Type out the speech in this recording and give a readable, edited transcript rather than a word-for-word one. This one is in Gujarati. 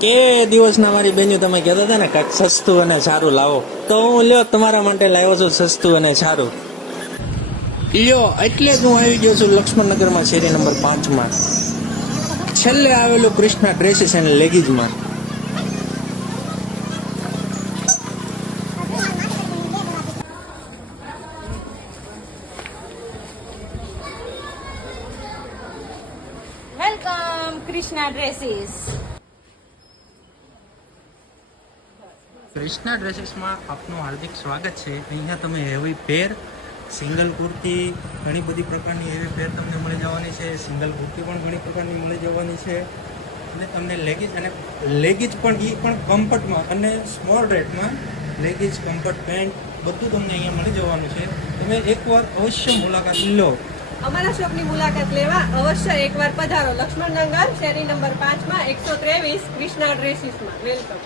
કે દિવસના મારી બેન્યુ તમે કહેતા હતા ને કાંઈક સસ્તું અને સારું લાવો, તો હું લ્યો તમારા માટે લાવ્યો છું સસ્તું અને સારું. લ્યો એટલે જ હું આવી ગયો છું લક્ષ્મણનગરમાં શેરી નંબર 5માં, છેલ્લે આવેલું કૃષ્ણા ડ્રેસીસ એન્ડ લેગીઝમાં. Welcome Krishna dresses. કૃષ્ણા ડ્રેસીસમાં આપનું હાર્દિક સ્વાગત છે. અહીંયા તમે હેવી પેર, સિંગલ કુર્તી, ઘણી બધી પ્રકારની હેવી પેર તમને મળી જવાની છે. સિંગલ કુર્તી પણ ઘણી પ્રકારની મળી જવાની છે અને તમને લેગીઝ પણ કમ્ફર્ટમાં અને સ્મોલ રેટમાં લેગીઝ, કમ્ફર્ટ પેન્ટ બધું તમને અહીંયા મળી જવાનું છે. તમે એકવાર અવશ્ય મુલાકાત લો. અમારા શોપની મુલાકાત લેવા અવશ્ય એકવાર પધારો લક્ષ્મણનગર શેરી નંબર 5માં 123 કૃષ્ણા ડ્રેસીસમાં. વેલકમ.